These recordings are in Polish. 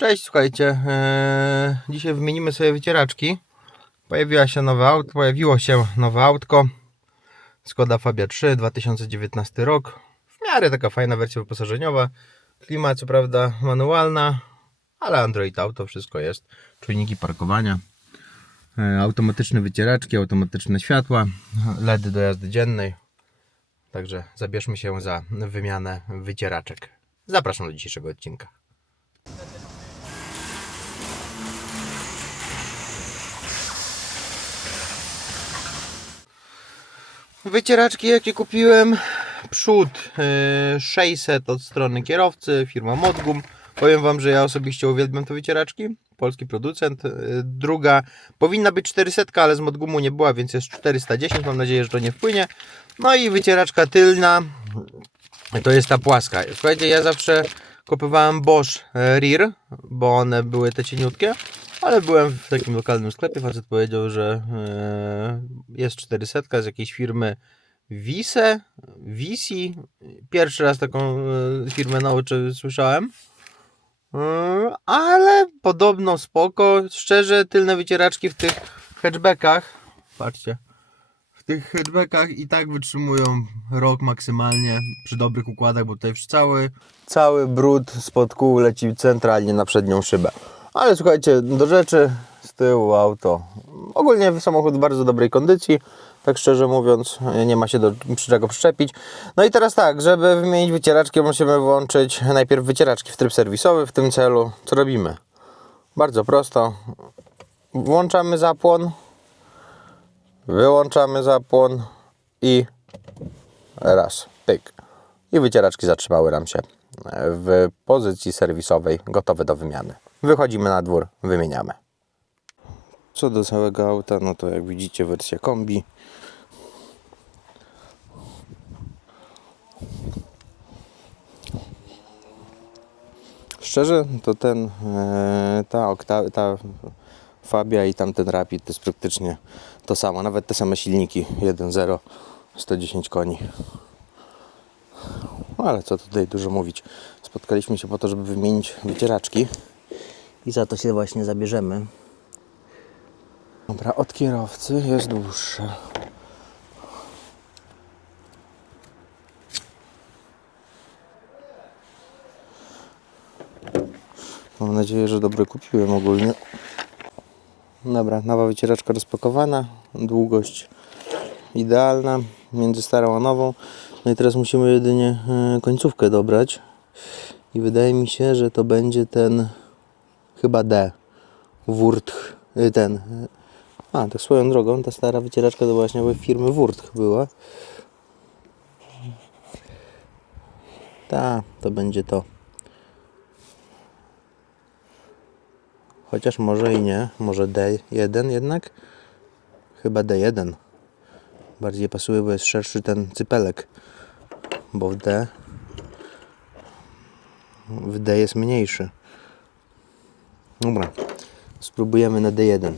Cześć, słuchajcie. Eee, dzisiaj wymienimy sobie wycieraczki. Pojawiła się nowe pojawiło się nowe autko. Skoda Fabia 3, 2019 rok. W miarę taka fajna wersja wyposażeniowa. Klima co prawda manualna, ale Android Auto wszystko jest. Czujniki parkowania. E, automatyczne wycieraczki, automatyczne światła, LEDy do jazdy dziennej. Także zabierzmy się za wymianę wycieraczek. Zapraszam do dzisiejszego odcinka. Wycieraczki jakie kupiłem. Przód e, 600 od strony kierowcy, firma Modgum. Powiem Wam, że ja osobiście uwielbiam te wycieraczki. Polski producent. E, Druga powinna być 400, ale z Modgumu nie była, więc jest 410 Mam nadzieję, że to nie wpłynie. No i wycieraczka tylna. To jest ta płaska. Słuchajcie, ja zawsze kupowałem Bosch e, Rear Bo one były te cieniutkie ale byłem w takim lokalnym sklepie, facet powiedział, że e, jest 400 z jakiejś firmy Wise, Wisi. Pierwszy raz taką e, firmę na oczy słyszałem. E, Ale podobno spoko. Szczerze, tylne wycieraczki w tych hatchbackach, patrzcie, w tych hatchbackach i tak wytrzymują rok maksymalnie przy dobrych układach, bo tutaj cały, cały brud spod kół leci centralnie na przednią szybę. Ale słuchajcie, do rzeczy z tyłu auto. Ogólnie samochód w bardzo dobrej kondycji. Tak szczerze mówiąc, nie ma się do przy czego przyczepić. No i teraz tak, żeby wymienić wycieraczki, musimy włączyć najpierw wycieraczki w tryb serwisowy. W tym celu co robimy? Bardzo prosto. Włączamy zapłon, wyłączamy zapłon i raz, pyk. I wycieraczki zatrzymały nam się w pozycji serwisowej, gotowe do wymiany. Wychodzimy na dwór, wymieniamy. Co do całego auta, no to jak widzicie wersja kombi. Szczerze, to ten, e, ta, okta, ta Fabia i tamten Rapid to jest praktycznie to samo. Nawet te same silniki 1.0, 110 koni. No ale co tutaj dużo mówić. Spotkaliśmy się po to, żeby wymienić wycieraczki. I za to się właśnie zabierzemy. Dobra, od kierowcy jest dłuższa. Mam nadzieję, że dobre kupiłem ogólnie. Dobra, nowa wycieraczka rozpakowana. Długość idealna między starą a nową. No i teraz musimy jedynie e, końcówkę dobrać. I wydaje mi się, że to będzie ten chyba D. Wurtch. y, Ten. A, tak swoją drogą, ta stara wycieraczka to właśnie firmy Wurtch była. Ta, to będzie to. Chociaż może i nie. Może D1 jednak? Chyba D1. Bardziej pasuje, bo jest szerszy ten cypelek. Bo w D w D jest mniejszy. Dobra, spróbujemy na D1.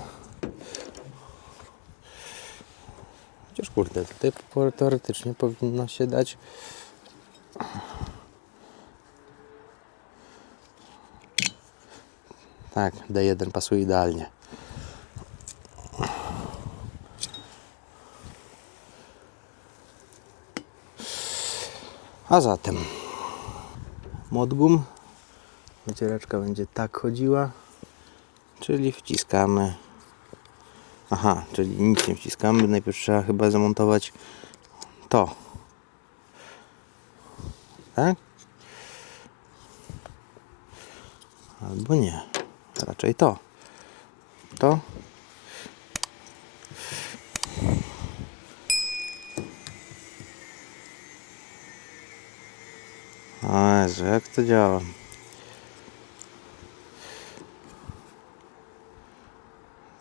Chociaż kurde, tutaj teoretycznie powinno się dać. Tak, D1 pasuje idealnie. A zatem modgum. Wycieraczka będzie tak chodziła. Czyli wciskamy. Aha, czyli nic nie wciskamy. Najpierw trzeba chyba zamontować to. Tak? Albo nie. Raczej to. To. Jezu, jak to działa?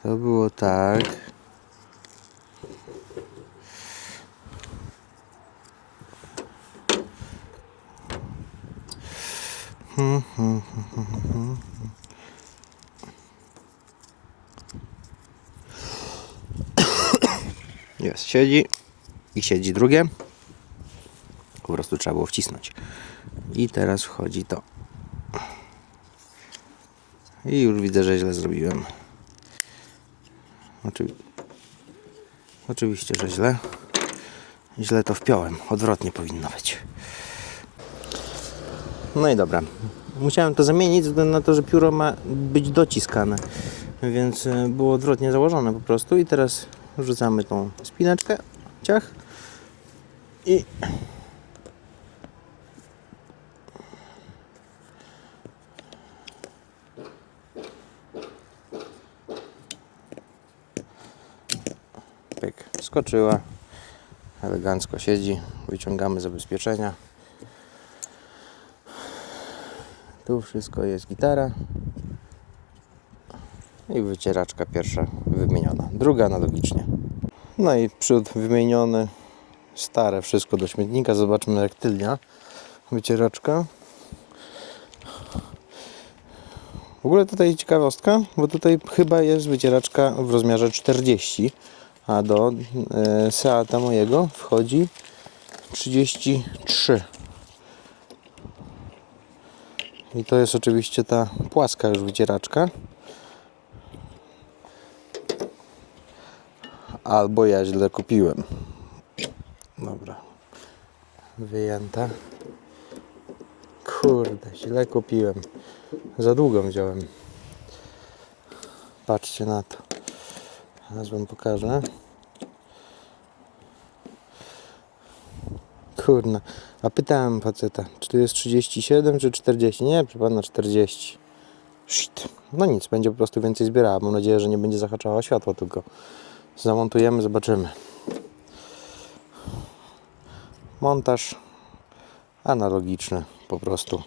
To było tak. Hmm. Jest, siedzi i siedzi drugie. Po prostu trzeba było wcisnąć. I teraz wchodzi to. I już widzę, że źle zrobiłem. Oczy... Oczywiście, że źle. Źle to wpiąłem. Odwrotnie powinno być. No i dobra. Musiałem to zamienić ze względu na to, że pióro ma być dociskane. Więc e, było odwrotnie założone po prostu. I teraz wrzucamy tą spineczkę. Ciach. I pyk, skoczyła. Elegancko siedzi. Wyciągamy zabezpieczenia. Tu wszystko jest gitara. I wycieraczka pierwsza wymieniona. Druga analogicznie. No i przód wymieniony. Stare wszystko do śmietnika. Zobaczmy jak tylnia. Wycieraczka. W ogóle tutaj ciekawostka, bo tutaj chyba jest wycieraczka w rozmiarze 40, a do e, Seata mojego wchodzi 33. I to jest oczywiście ta płaska już wycieraczka. Albo ja źle kupiłem. Dobra. Wyjęta. Kurde, źle kupiłem. Za długą wziąłem. Patrzcie na to. Teraz wam pokażę. Kurna. A pytałem faceta, czy to jest 37 czy 40? Nie, proszę pana 40. Shit. No nic, będzie po prostu więcej zbierała. Mam nadzieję, że nie będzie zahaczała światło, tylko zamontujemy, zobaczymy. Montaż analogiczny po prostu.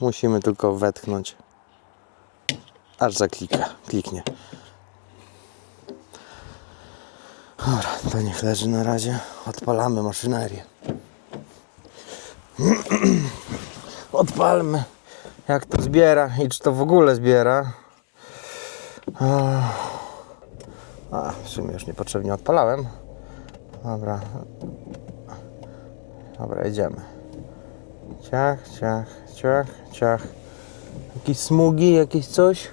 Musimy tylko wetknąć aż zaklika, kliknie. Dobra, to niech leży na razie. Odpalamy maszynerię. Odpalmy jak to zbiera i czy to w ogóle zbiera. A, w sumie już niepotrzebnie odpalałem. Dobra. Dobra, jedziemy. Ciach, ciach, ciach, ciach. Jakieś smugi, jakieś coś?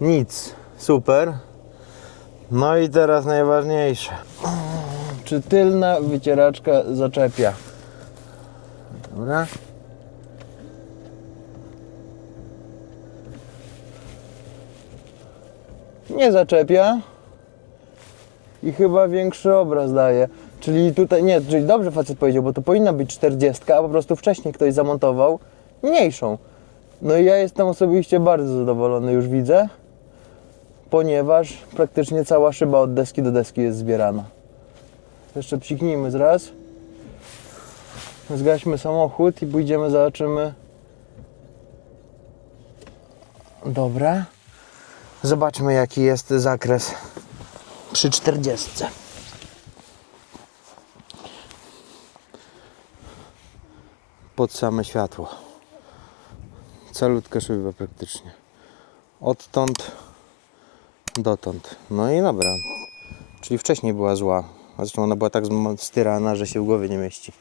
Nic. Super. No i teraz najważniejsze. Czy tylna wycieraczka zaczepia? Dobra. Nie zaczepia. I chyba większy obraz daje. Czyli tutaj, nie, czyli dobrze facet powiedział, bo to powinna być 40, a po prostu wcześniej ktoś zamontował mniejszą. No i ja jestem osobiście bardzo zadowolony, już widzę, ponieważ praktycznie cała szyba od deski do deski jest zbierana. Jeszcze psiknijmy zraz. Zgaśmy samochód i pójdziemy, zobaczymy. Dobra. Zobaczmy jaki jest zakres przy 40. Pod same światło. Calutka szyba praktycznie. Odtąd dotąd. No i dobra. Czyli wcześniej była zła. Zresztą ona była tak styrana, że się w głowie nie mieści.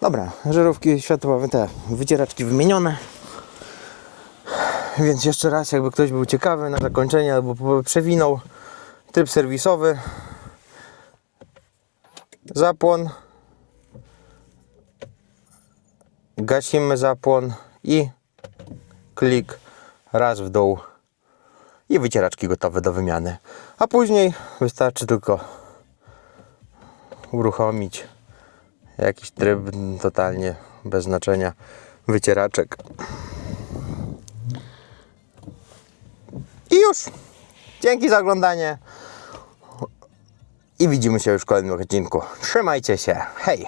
Dobra, żarówki światłowe, te wycieraczki wymienione. Więc jeszcze raz, jakby ktoś był ciekawy na zakończenie albo przewinął, tryb serwisowy, zapłon, gasimy zapłon i klik raz w dół i wycieraczki gotowe do wymiany. A później wystarczy tylko uruchomić jakiś tryb totalnie bez znaczenia wycieraczek. I już. Dzięki za oglądanie. I widzimy się już w kolejnym odcinku. Trzymajcie się. Hej!